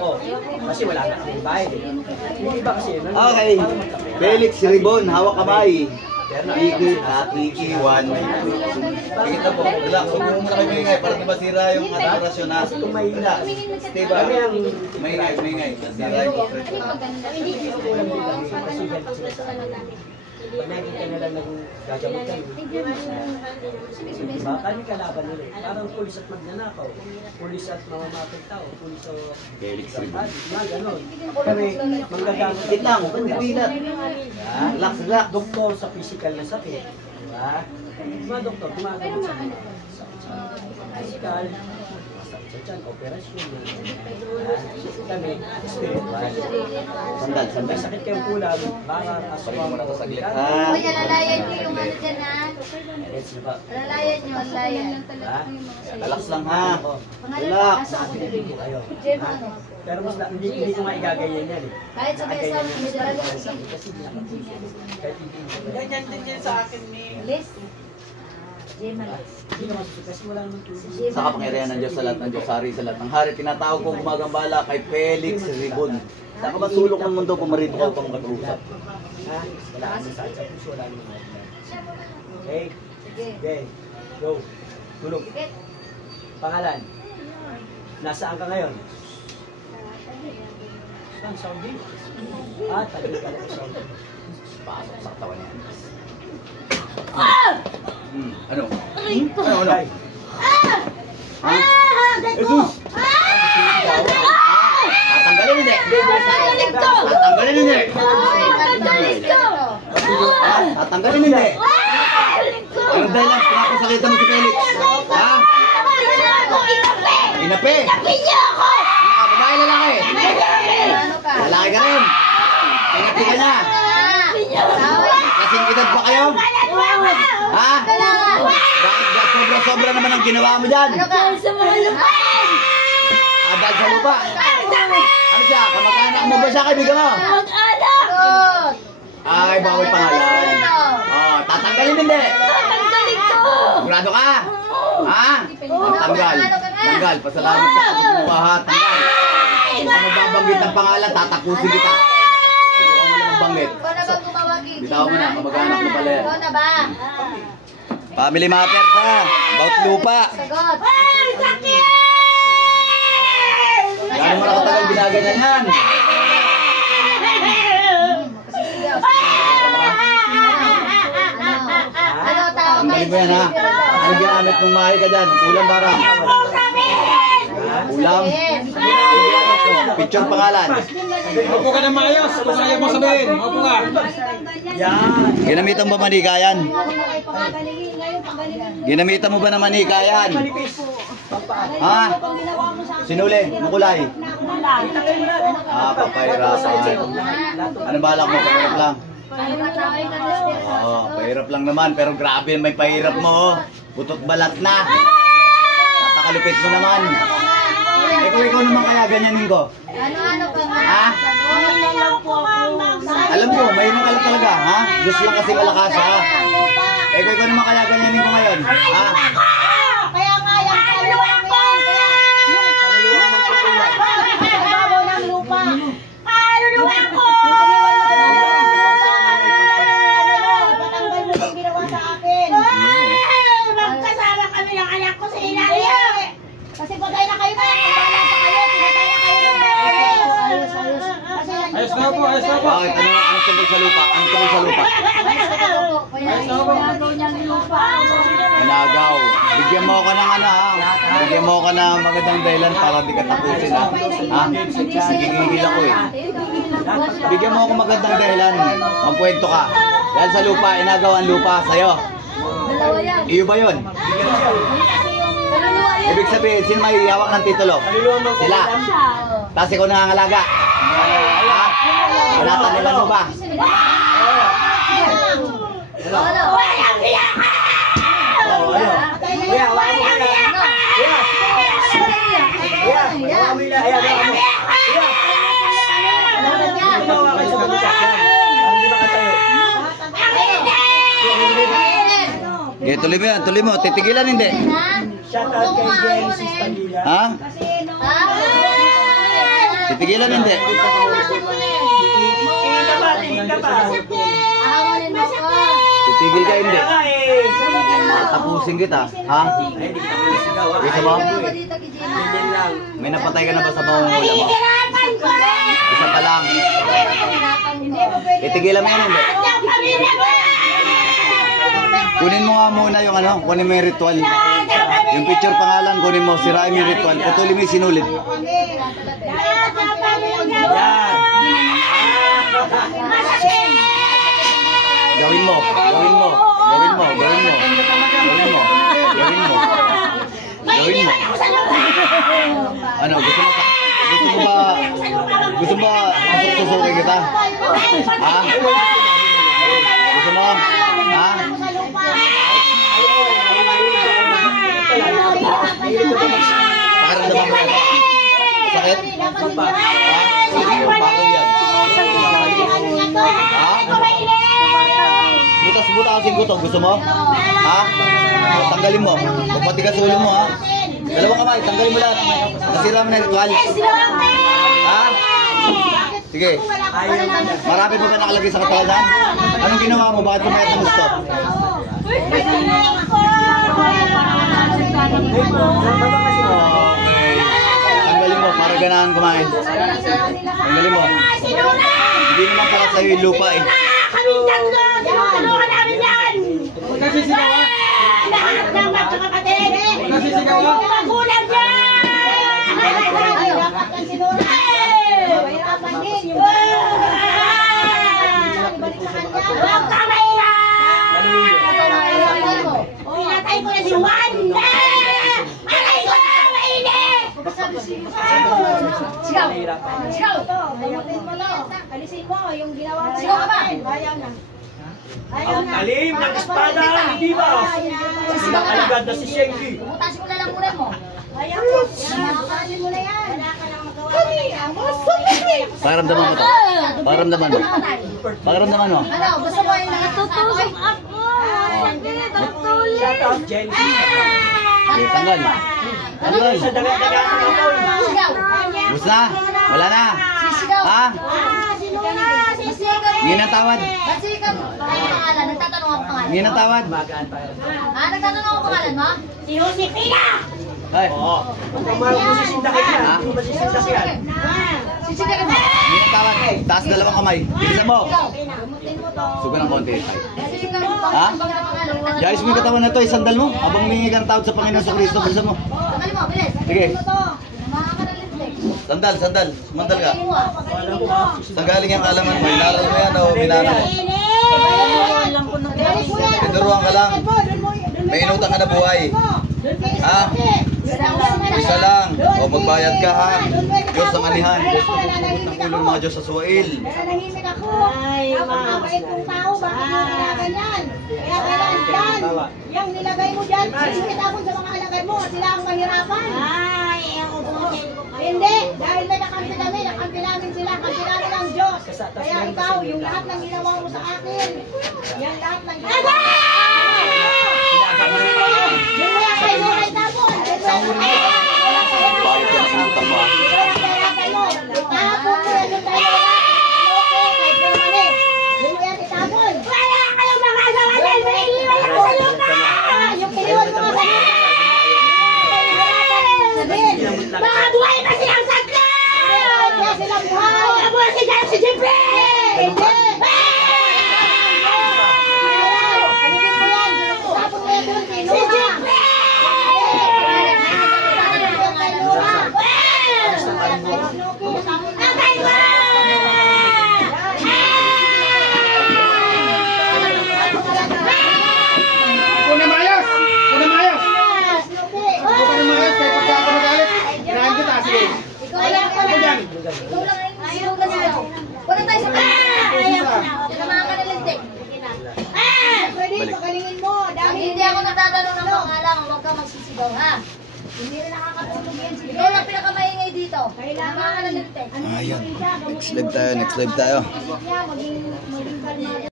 ako. Kasi wala na akong bayad. Yung iba kasi yun. Okay. Felix Ribon, hawak kamay. Piki, Piki, 1. Tingin na po, relax. Huwag mo muna kayo maingay para di masira yung ating rasyon na. Kung may relax. Stay ba? Maingay. Nasira yung portrait. Kasi ganito sila sa akin. Pag nakikita nila nag-gagamot kami. Diba? Kami kalaban nila. Parang pulis at magnanakaw. Pulis at mamamatay tao. Pulis o... Felix Ribon. Mga ganon. Kami, manggagamot. Kita mo, kung dibilat. Relax, relax. Doktor sa physical na sakit. Diba? Mga doktor, gumagamot sa mga physical. Sa dyan, operasyon. Kami, spiritual. Sandal. May sakit kayong kulang, baka aswang Muna to saglit. Uy, alalayan nyo yung ano dyan ha. Gets nyo ba? Alalayan nyo, alalayan. Ha? Relax lang ha. Pangalan, Relax. asa ako Pinipig ko kayo. Ha? Pero mas hindi ko maigagayan yan eh. Kahit sa may asawa, may dalaga. Kasi hindi kahit hindi ko. Ganyan din yan sa akin ni. Alis. Jeman. Hindi ka masusunod kasi wala naman tulong. Sa kapangyarihan ng Diyos sa lahat ng Diyos, hari sa lahat ng hari, tinatawag kong gumagambala kay Felix Ribon. Sa kabasulok ng mundo, pumarito ko pang mag-usap. Ha? Wala kasi sa puso, wala naman. Okay? Sige. Okay. Go. Tulog. Pangalan. Nasaan ka ngayon? Saan? Saudi? Tagal ka lang sa Saudi. Pasok sa katawan niya. Ano? Ano? Jesus! Tatanggalin hindi. Tatanggalin ko! Tatanggalin hindi. Tatanggalin ko! Tatanggalin hindi. Ano dahil lang, pinapasakitan mo si Felix? Ha? Inape! Inapi niyo ako! Babae lalaki. Ano ka? Lalaki ka rin. Inape ka na. Kasing edad ba kayo? Ha? Bakit sobra-sobra naman ang ginawa mo dyan? Ano ka? Sa mga lupa! Dahil sa lupa. Ano siya? Kamag-anak mo ba siya? Kaibigan mo? Mag-anak! Ay, bawal pangalan. Tatanggalin hindi. Tatanggalin ko! Sigurado ka? Ha? Tanggal. Tanggal. Pasalamat ka sa pagbuha ha. Tanggal. Kung ka magbabanggit ng pangalan, tatapusin kita. Subukan mo lang magbanggit. Ikaw na ba gumawagi? Bitaw mo na. Kamag-anak mo pala yan. Ikaw na ba? Family matters ha. About lupa. Sagot! Gano'n mo nakatagal ginaganyan yan? Ano tawag Tanggalin mo yan ha. Ano ginamit mong mahay ka dyan? Ulam barang. Ulam. Picture pangalan. Opo ka na maayos. Kung ayaw mo sabihin. Opo ka. Yan. Ginamitan mo ba manika yan? Ginamitan mo ba na manika yan? Ha? Sinuli? Makulay? Papahirapan. Ano balak mo? Pahirap lang? Pahirap lang naman. Pero grabe may pahirap mo. Butot balat na. Napakalupit mo naman. Kung ikaw naman kaya ganyanin ko. Ano ka nga? Ha? Alam ko, mayroon ka lang talaga, ha? Diyos lang kasi malakas, ha? Kung ikaw naman kaya ganyanin ko ngayon, ha? Kaya nga yan, kaluluwa ko yan. Kaluluwa ng lupa. Kaluluwa ko! Patanggal mo yung ginawa sa akin. Magkasama kami ng anak ko sa ilalim. Kasi patay na kayo na. Patay pa kayo. Pinatay na kayo ng Ayos na po, ayos na po. Bakit? Ano tungkol sa lupa? Ano tungkol sa lupa? Managaw. Bigyan mo ako ng ano, ha? Bigyan mo ako ng magandang dahilan para di ka tapusin, ha? Ha? Nagigigil ako, eh. Bigyan mo ako magandang dahilan. Magkwento ka. Dahil sa lupa, inagaw ang lupa sa'yo. Iyo ba yun? Ibig sabihin, sino may hawak ng titulo? Sila. Tapos ikaw nangangalaga. Ha? Natanilan mo ba? Okay, tuloy mo. Titigilan hindi. Shout out kay Genesis Padilla. Ha? Titigilan hindi. Ahawanin mo ko. Titigil ka hindi. Tapusin kita. Ha? Gusto mo? May napatay ka na ba sa pangungula mo? Isa pa lang. Titigilan mo yan hindi. Kunin mo nga muna yung ano, kunin mo yung ritual. Yung picture pangalan, kunin mo, sirain mo yung ritual. Putulin mo yung sinulid. Gawin mo, gawin mo, gawin mo, gawin mo, gawin mo, gawin mo, gawin mo. Ano, gusto mo ba susukin kita? Ha? Gusto mo? Ha? Pakiramdaman mo yan. Sakit? Ha? Bago yan. Ha? Butas-butas kasing guto. Gusto mo? Ha? Tanggalin mo. Pagpatigas ulo mo ha. Dalawang kamay. Tanggalin mo lahat. Nasira mo na ritual. Ha? Sige. Marami pa ba nakalagay sa katalasan? Anong ginawa mo? Bakit pumayat ng gusto? Tanggalin mo para ganahan kumain. Tanggalin mo. Hindi naman para sa'yo yung lupa eh. Kaming tatlo! Tulungan namin yan! Nagsisigawan? Lahat ng magkakapatid! Nagsisigawan? Magulang yan! Dapat ang sinura! Mahirapan din yung ibalik sa kanya! Huwag ka mahirap! Pinatay ko na si Juan! Aray ko na! Mainit! Sigaw! Sigaw! Gamutin mo lang! Alisin mo yung ginawa mo. Sigaw ka ba? Ayaw na. Ang talim ng espada ni Divas. Alagad na si Shenki. Butasin mo na lang muna mo. Ayaw mo. Butasin mo na yan. Wala ka lang magawa. Pakiramdaman mo to. Pakiramdaman mo. Pakiramdaman mo. Ano? Gusto mo yung natutusok ako? Shout out, Jenki. Okay, tanggal. Tanggal. Sa dagat-dagat ng apoy. Sigaw. Gusto na? Wala na? Sisigaw. Ha? Sinuna. Sisigaw. Hindi na tawad. Ba't sigaw? Ano pangalan? Nagtatanong ang pangalan. Hindi na tawad. Nagtatanong ang pangalan mo? Si Josefina. Ay. Oo. Huwag kang masisindakit yan. Hindi mo masisindakit yan. Sisigaw ka ba? Hindi na tawad. Taas dalawang kamay. Bilisan mo. Gamutin mo to. Suga ng konti. Sisigaw mo. Ha? Pangalan. Yayos mo yung katawan na to. Isandal mo. Abang humingi ka ng tawad sa Panginoon sa Kristo. Bilisan mo. Tanggalin mo, bilis. Sige. Makakaralit. Sandal, sandal. Sumandal ka. Alam mo ha. Saan galing ang kalaman mo? Inaral mo yan o minano mo? Tinuruan ka lang. May inutang ka na buhay. Ha? Isa lang. O magbayad ka ha. Diyos ang anihan. Diyos ang tutulog ng ulo ng mga Diyos sa suwail. Nanahimik ako. Napakabait kong tao. Bakit mo kinaganyan? Kaya kailangan dyan. Yung nilagay mo dyan, sisingit ako sa mga alagay mo. Sila ang mahirapan. Hindi. Dahil may nakampi kami. Nakampi namin sila. Kampi namin ang Diyos. Kaya ikaw, yung lahat ng ginawa mo sa akin. Yung lahat ng ginawa mo. Yung mga kayo ay tapon. Bayad ka na inutang mo ha. Wala kayong magagawa dyan! May iniwan ako sa lupa! Yung iniwan mo sa lupa! Mga buhay pa silang tatlo! Kaya silang buhay! Mga buhay si Jeffrey! Hindi! Alipin mo yan! Tapos mo yan doon, si Jeffrey! Atay mo! Kuna mayos! Kuna mayos! Kuna mayos! Kaya pagka ako magalit, kinahan kita. Sige. Ako dyan. Wala tayo sa mga kanilintik. Pwede, pagalingin mo. Hindi ako nagtatanong ng pangalan. Huwag ka magsisigaw, ha? Hindi rin nakakatulog yan. Ikaw lang pinakamaingay dito. Mga kanilintik. Ayan. Next live tayo. Next live tayo. Maging kalmado.